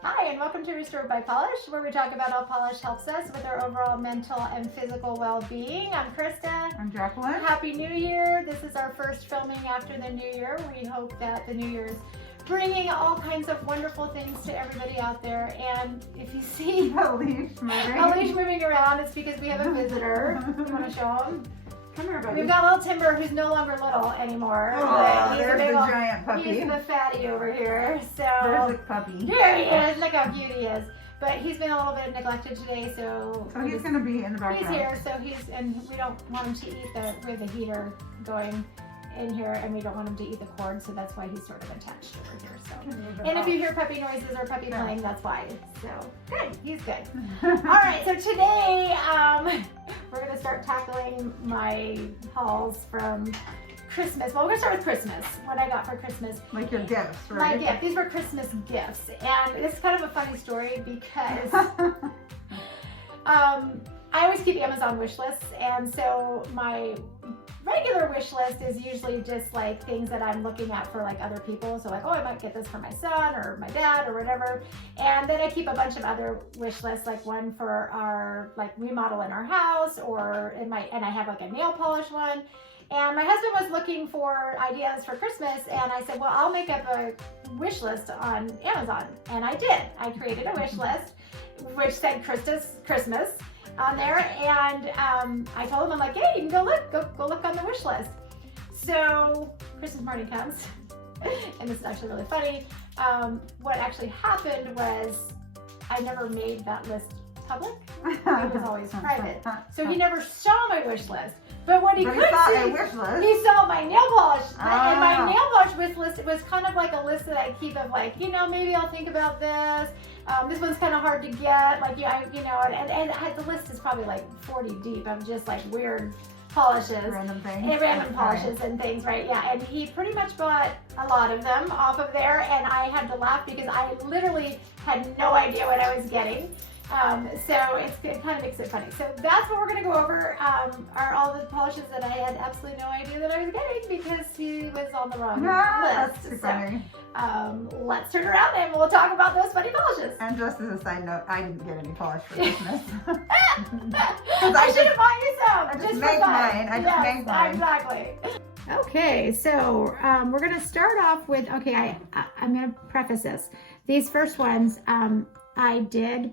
Hi, and welcome to Restored by Polish, where we talk about how polish helps us with our overall mental and physical well-being. I'm Krista. I'm Jacqueline. Happy New Year. This is our first filming after the New Year. We hope that the New Year is bringing all kinds of wonderful things to everybody out there. And if you see a leash moving around, it's because we have a visitor. You want to show him? Come here, buddy. We've got little Timber, who's no longer little anymore. Oh, there's the giant puppy. He's the fatty over here. So there's the puppy. Here he is. Look how cute he is. But he's been a little bit neglected today, so he's going to be in the background. He's here, so and we don't want him to eat we have the heater going in here, and we don't want him to eat the cord, so that's why he's sort of attached over here. So, and if you hear puppy noises or puppy playing, that's why. So good, he's good. All right, so today we're gonna start tackling my hauls from Christmas. Well, we're gonna start with Christmas. What I got for Christmas. Like your gifts, right? My gift. These were Christmas gifts, and this is kind of a funny story because I always keep Amazon wish lists, and so my regular wish list is usually just like things that I'm looking at for like other people. So like, oh, I might get this for my son or my dad or whatever. And then I keep a bunch of other wish lists, like one for our like remodel in our house, or and I have like a nail polish one. And my husband was looking for ideas for Christmas, and I said, well, I'll make up a wish list on Amazon. And I did. I created a wish list which said Krista's Christmas on there, and I told him, I'm like, hey, you can go look on the wish list. So Christmas morning comes, and this is actually really funny. What actually happened was I never made that list public. It was always private. So he never saw my wish list. But what he could see, he saw my nail polish. And my nail polish wish list, it was kind of like a list that I keep of like, maybe I'll think about this. This one's kind of hard to get, like, and the list is probably like 40 deep of just like weird polishes. Random things. And random polishes and things, right? Yeah, and he pretty much bought a lot of them off of there, and I had to laugh because I literally had no idea what I was getting. So it kind of makes it funny. So that's what we're going to go over, are all the polishes that I had absolutely no idea that I was getting because he was on the wrong list. That's funny. Let's turn around and we'll talk about those funny polishes. And just as a side note, I didn't get any polish for Christmas. I should have bought you some. I just made mine. I just made mine. Exactly. Okay, so we're going to start off with, I'm going to preface this. These first ones, I did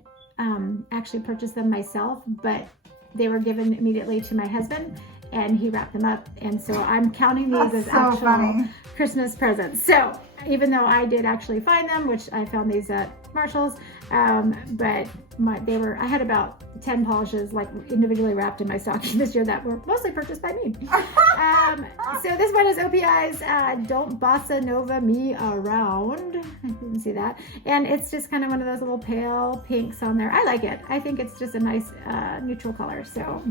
actually purchase them myself, but they were given immediately to my husband and he wrapped them up, and so I'm counting these as actual Christmas presents. So even though I did actually find them, which I found these at Marshall's, but I had about 10 polishes like individually wrapped in my stocking this year that were mostly purchased by me. So this one is OPI's Don't Bossa Nova Me Around. I didn't see that. And it's just kind of one of those little pale pinks on there. I like it. I think it's just a nice neutral color. So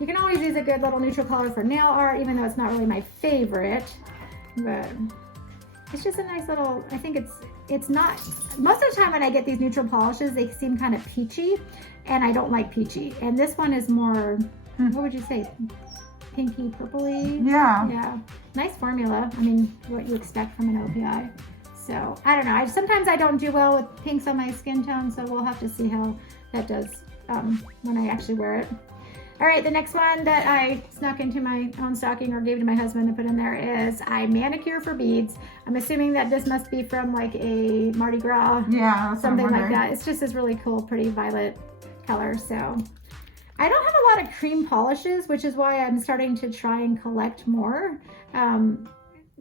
you can always use a good little neutral color for nail art, even though it's not really my favorite. But it's just a nice little, I think it's not, most of the time when I get these neutral polishes, they seem kind of peachy, and I don't like peachy. And this one is more, what would you say, pinky, purpley? Yeah. Yeah. Nice formula. I mean, what you expect from an OPI. So, I don't know. Sometimes I don't do well with pinks on my skin tone, so we'll have to see how that does when I actually wear it. All right, the next one that I snuck into my own stocking or gave to my husband to put in there is I manicure for beads. I'm assuming that this must be from like a Mardi Gras, something like that. It's just this really cool, pretty violet color. So I don't have a lot of cream polishes, which is why I'm starting to try and collect more.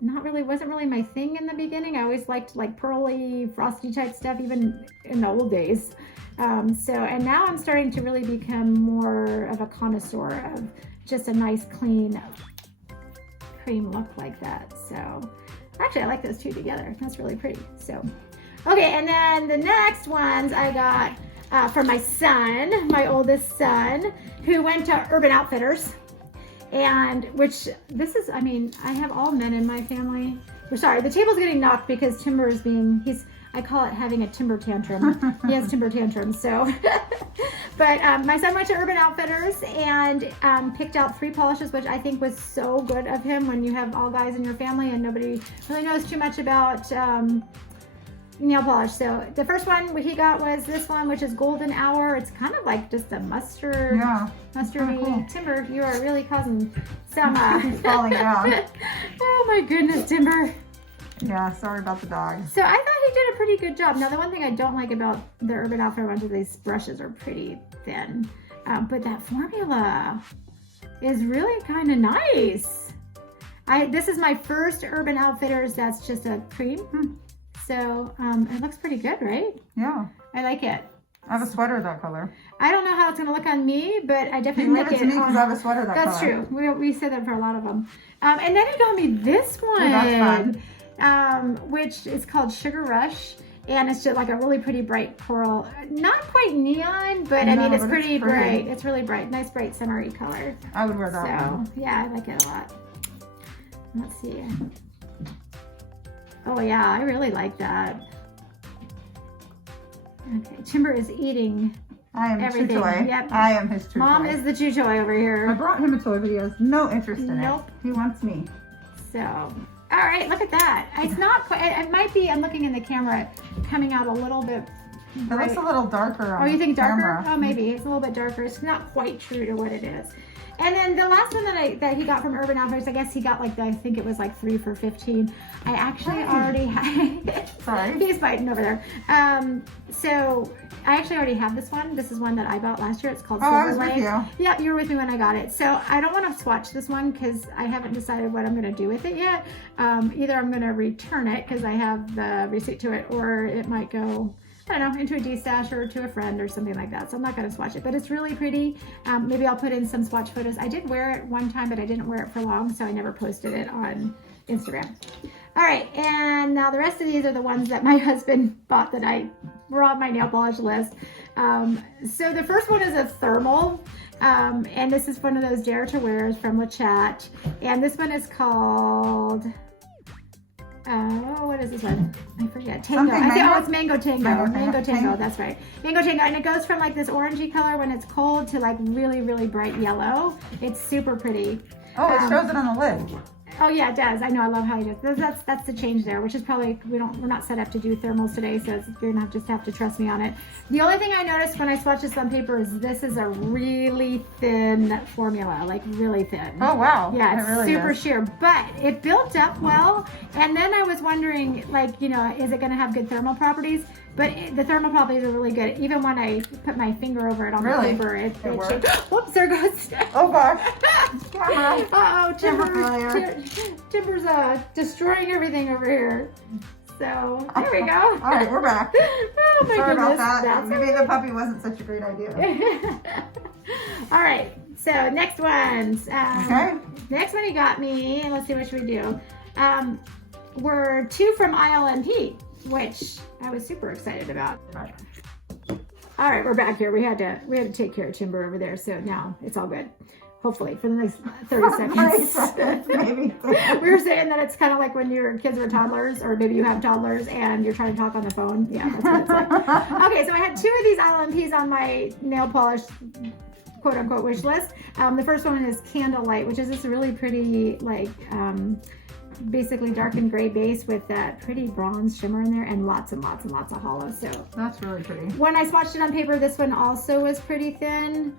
Wasn't really my thing in the beginning. I always liked like pearly, frosty type stuff, even in the old days. And now I'm starting to really become more of a connoisseur of just a nice, clean cream look like that. So actually, I like those two together. That's really pretty. So, okay, and then the next ones I got from my son, my oldest son, who went to Urban Outfitters. And I have all men in my family. Sorry, the table's getting knocked because Timber is I call it having a timber tantrum. He has timber tantrums, so. But my son went to Urban Outfitters and picked out 3 polishes, which I think was so good of him when you have all guys in your family and nobody really knows too much about nail polish. So the first one he got was this one, which is Golden Hour. It's kind of like just a mustard, mustardy. Cool. Timber, you are really causing some He's falling down. Oh my goodness, Timber. Yeah, sorry about the dog. So I thought he did a pretty good job. Now the one thing I don't like about the Urban Outfitter ones is these brushes are pretty thin. But that formula is really kind of nice. This is my first Urban Outfitters that's just a cream. So it looks pretty good, right? Yeah. I like it. I have a sweater that color. I don't know how it's going to look on me, but I You definitely can like give it to me because I have a sweater that That's color. true. We say that for a lot of them. And then he got me this one. Oh, that's fun. Which is called Sugar Rush. And it's just like a really pretty bright coral. Not quite neon, but I mean, it's pretty bright. It's really bright. Nice, bright, summery color. I would wear that one. Yeah, I like it a lot. Let's see. Oh, yeah, I really like that. Okay, Timber is eating I am everything. his toy. Yep. I am his toy. Mom is the chew toy over I here. brought him a toy, but he has no interest in Nope. it. He wants me. So, all right, look at that. It's not quite, it might be, I'm looking in the camera, coming out a little bit It looks a little darker on you think darker? camera. Oh, maybe. It's a little bit darker. It's not quite true to what it is. And then the last one that he got from Urban Outfitters, I guess he got like, I think it was like 3 for $15. I actually already had, Sorry. he's biting over there. So I actually already have this one. This is one that I bought last year. It's called I Silver was with Lake. you. Yeah, you were with me when I got it. So I don't want to swatch this one because I haven't decided what I'm going to do with it yet. Either I'm going to return it because I have the receipt to it, or it might go, I don't know, into a D-stash or to a friend or something like that. So I'm not going to swatch it, but it's really pretty. Maybe I'll put in some swatch photos. I did wear it one time, but I didn't wear it for long, so I never posted it on Instagram. All right, and now the rest of these are the ones that my husband bought that were on my nail polish list. So the first one is a thermal, and this is one of those Dare to Wears from Lacquer, and this one is called... what is this one? I forget. Tango. It's Mango Tango. Mango Tango, that's right. Mango Tango. And it goes from like this orangey color when it's cold to like really, really bright yellow. It's super pretty. Oh, it shows it on the lid. Oh yeah, it does. I know. I love how he does. That's the change there, which is probably we're not set up to do thermals today, so you're gonna just have to trust me on it. The only thing I noticed when I swatched this on paper is this is a really thin formula, like really thin. Oh wow. Yeah, it's really super is. sheer, but it built up well. And then I was wondering, like, you know, is it gonna have good thermal properties? But the thermal properties are really good. Even when I put my finger over it on the paper, it worked. Whoops, there goes. Oh gosh. Camera. Uh-oh, Timber's destroying everything over here. So, there we go. All right, we're back. Oh my Sorry goodness. about that. That's Maybe the puppy wasn't such a great idea. All right, so next ones. Okay. Next one he got me, and let's see what should we do. Were 2 from ILMP, which I was super excited about. All right, we're back here. We had to take care of Timber over there, so now it's all good. Hopefully, for the next 30 seconds. Maybe. We were saying that it's kind of like when your kids were toddlers, or maybe you have toddlers and you're trying to talk on the phone. Yeah, that's what it's like. Okay, so I had 2 of these ILMPs on my nail polish quote unquote wish list. The first one is Candlelight, which is this really pretty, like, basically dark and gray base with that pretty bronze shimmer in there and lots and lots and lots of hollow. So that's really pretty. when I swatched it on paper, this one also was pretty thin.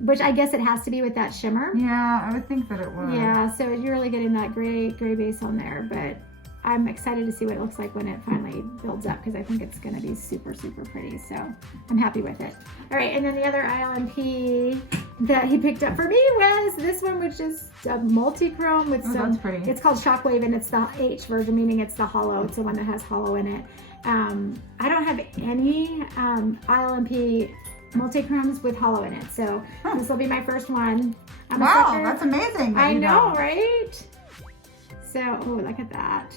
Which I guess it has to be with that shimmer. Yeah, I would think that it would. Yeah, so you're really getting that gray base on there, but I'm excited to see what it looks like when it finally builds up because I think it's going to be super, super pretty. So I'm happy with it. All right, and then the other ILMP that he picked up for me was this one, which is a multi-chrome with some. That's pretty. It's called Shockwave, and it's the H version, meaning it's the hollow. It's the one that has hollow in it. I don't have any ILMP multi-chromes with hollow in it, so this will be my first one. Wow, that's amazing. I know, right? So, oh, look at that.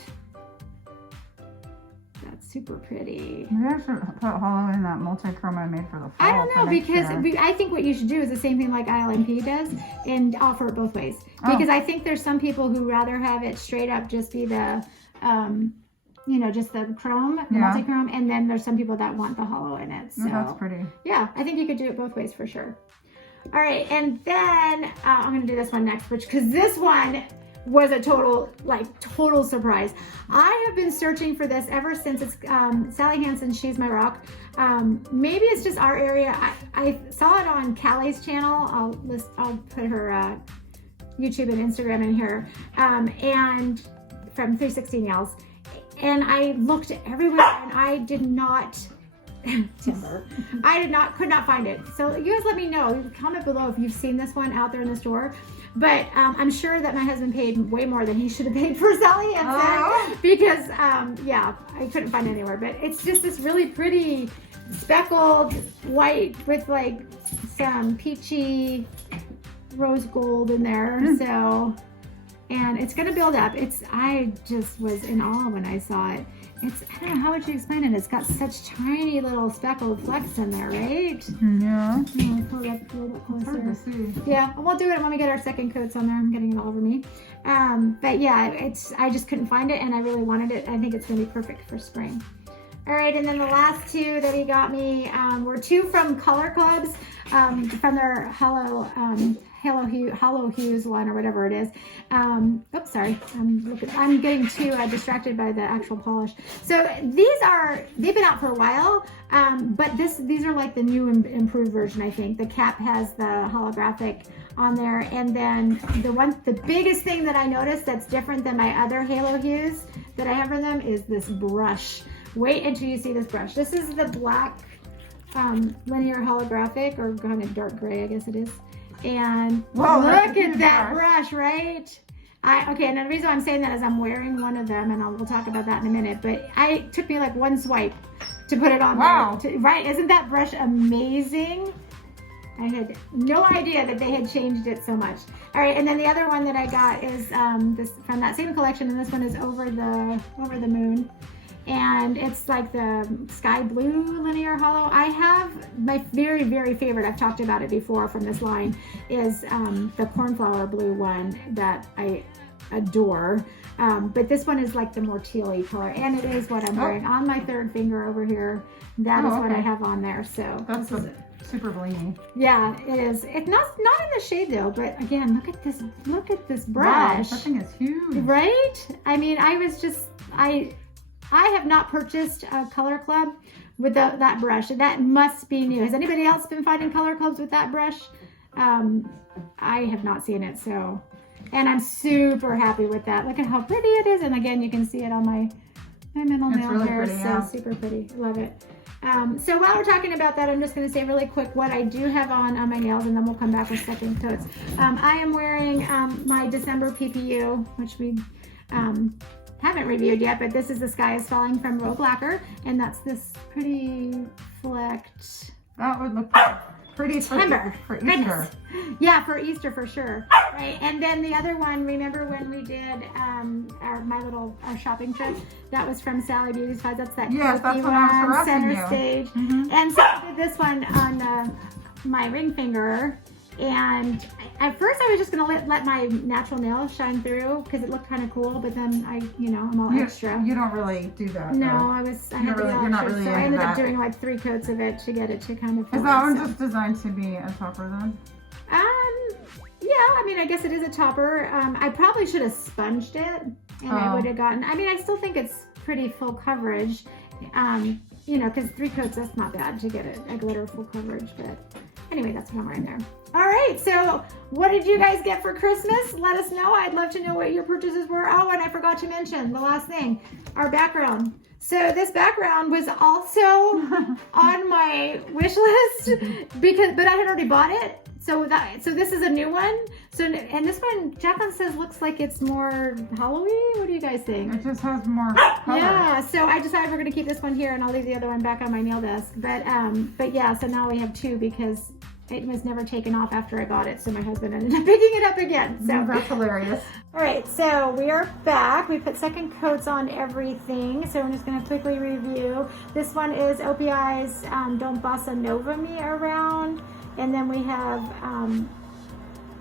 That's super pretty. Maybe I should put hollow in that multi-chrome I made for the fall. I don't know, because year. I think what you should do is the same thing like ILMP does and offer it both ways. Because I think there's some people who rather have it straight up just be the, you know, just the chrome, the multi-chrome, and then there's some people that want the hollow in it. So that's pretty. Yeah, I think you could do it both ways for sure. All right, and then I'm going to do this one next, because this one was a total surprise. I have been searching for this ever since. It's Sally Hansen, She's My Rock. Maybe it's just our area. I saw it on Callie's channel. I'll put her YouTube and Instagram in here, and from 360 Nails. And I looked everywhere, and I did not. Timber. Could not find it. So you guys let me know. Comment below if you've seen this one out there in the store. But I'm sure that my husband paid way more than he should have paid for Sally Hansen, because yeah, I couldn't find it anywhere. But it's just this really pretty speckled white with like some peachy rose gold in there. So, and it's gonna build up. I just was in awe when I saw it. I don't know, how would you explain it? It's got such tiny little speckled flecks in there, right? Yeah. Pull it up a little bit closer. Hard to see. Yeah, and we'll do it when we get our second coats on there. I'm getting it all over me. But yeah, I just couldn't find it, and I really wanted it. I think it's gonna be perfect for spring. All right, and then the last two that he got me were two from Color Clubs, from their Hollow Hues one, or whatever it is. Oops, sorry. I'm getting too distracted by the actual polish. So they've been out for a while, but these are like the new improved version, I think. The cap has the holographic on there, and then the biggest thing that I noticed that's different than my other Halo Hues that I have for them is this brush. Wait until you see this brush. This is the black linear holographic, or kind of dark gray, I guess it is. And whoa, look at that brush, right? Okay, and the reason I'm saying that is I'm wearing one of them, and we'll talk about that in a minute, but it took me like one swipe to put it on. Wow. Right, isn't that brush amazing? I had no idea that they had changed it so much. All right, and then the other one that I got is this from that same collection, and this one is Over the Moon. And it's like the sky blue linear hollow. I have my very, very favorite, I've talked about it before from this line, is the cornflower blue one that I adore. But this one is like the more tealy color, and it is what I'm wearing on my third finger over here. That is what I have on there. So that's super blingy. Yeah, it is. It's not in the shade though, but again, look at this brush. Wow, that thing is huge. Right? I mean, I have not purchased a Color Club with that brush. That must be new. Has anybody else been finding Color Clubs with that brush? I have not seen it, so. And I'm super happy with that. Look at how pretty it is. And again, you can see it on my middle nail really here. Pretty, so yeah. super pretty. Love it. So while we're talking about that, I'm just going to say really quick what I do have on my nails, and then we'll come back with second coats. I am wearing my December PPU, which we haven't reviewed yet, but this is The Sky is Falling from Lacquer, and that's this pretty flecked. That would look pretty timber for Easter. Goodness. Yeah, for Easter for sure. Right, and then the other one, remember when we did our shopping trip? That was from Sally Beauty's Files. That's that Yes, that's Kokie what I was one, harassing center you. stage. Mm-hmm. And so I did this one on my ring finger. And at first I was just gonna let my natural nail shine through because it looked kind of cool, but then I'm all extra. You don't really do that. No, though. I had to be all you're not extra, really so I into ended up that. doing like 3 coats of it to get it to kind of. Is that one just designed to be a topper then? Yeah, I mean, I guess it is a topper. I probably should have sponged it, and I would have gotten. I mean, I still think it's pretty full coverage. Because 3 coats, that's not bad to get a glitter full coverage. But anyway, that's what I'm wearing there. All right, so what did you guys get for Christmas? Let us know. I'd love to know what your purchases were. Oh, and I forgot to mention the last thing, our background. So this background was also on my wish list but I had already bought it. So this is a new one. And this one, Jacqueline says, looks like it's more Halloween. What do you guys think? It just has more color. Yeah, so I decided we're gonna keep this one here, and I'll leave the other one back on my nail desk. But yeah, so now we have 2 because it was never taken off after I bought it, so my husband ended up picking it up again. So That's hilarious. all right, so we are back. We put second coats on everything, so I'm just going to quickly review. This one is OPI's Don't Bossa Nova Me Around, and then we have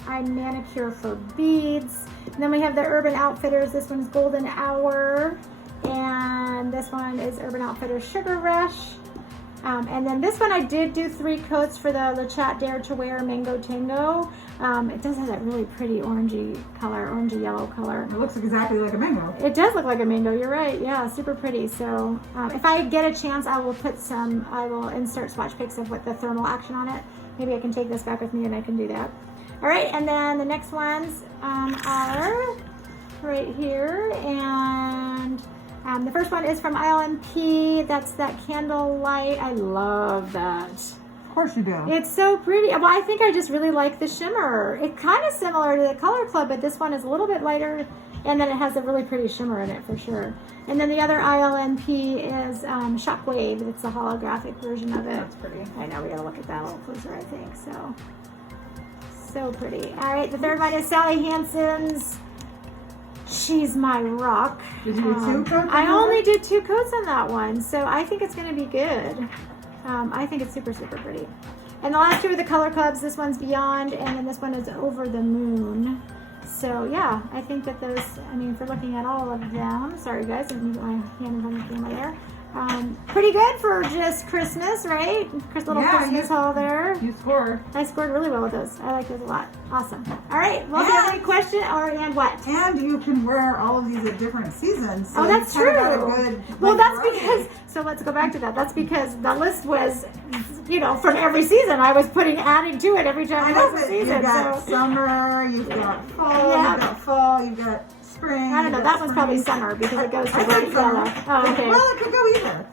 I Manicure for Beads, and then we have the Urban Outfitters. This one's Golden Hour, and this one is Urban Outfitters Sugar Rush. And then this one I did do 3 coats for the Le Chat Dare to Wear Mango Tango. It does have that really pretty orangey color, orangey yellow color. It looks exactly like a mango. It does look like a mango, you're right. Yeah, super pretty. So if I get a chance, I will insert swatch pics of what the thermal action on it. Maybe I can take this back with me and I can do that. All right, and then the next ones are right here. And the first one is from ILMP. That's that Candlelight. I love that. Of course you do. It's so pretty. Well, I think I just really like the shimmer. It's kind of similar to the Color Club, but this one is a little bit lighter, and then it has a really pretty shimmer in it for sure. And then the other ILMP is Shockwave. It's a holographic version of it. That's pretty. I know, we gotta look at that a little closer, I think. So pretty. All right, the third one is Sally Hansen's She's My Rock. Did you do 2 coats? I only did 2 coats on that one, so I think it's gonna be good. I think it's super, super pretty. And the last 2 are the Color Clubs. This one's Beyond, and then this one is Over the Moon. So yeah, I think that those, I mean, if we're looking at all of them, sorry guys, I didn't get my hand on the camera there. Pretty good for just Christmas, right? Little Christmas haul there. You scored. I scored really well with those. I like those a lot. Awesome. All right. Well, if you have any question and what? And you can wear all of these at different seasons. So Oh, that's you kinda true. got a good, Well, like, that's variety. because, so let's go back to that. That's because the list was, you know, from every season. I was adding to it every time I it know, was a but season. you've got So summer, you've got fall, Yeah. you've got fall, you've got spring. I don't know. you've That got one's spring. probably summer because it goes to I bright think summer. yellow. Oh, okay. Well, it could go either.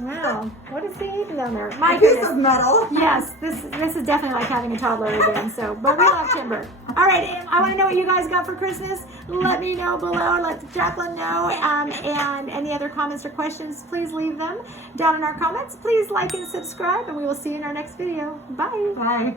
Wow. What is he eating down there? My A piece goodness. of metal. Yes, this is definitely like having a toddler again. So, but we love Timber. All right, I want to know what you guys got for Christmas. Let me know below. Let Jacqueline know. And any other comments or questions, please leave them down in our comments. Please like and subscribe, and we will see you in our next video. Bye. Bye.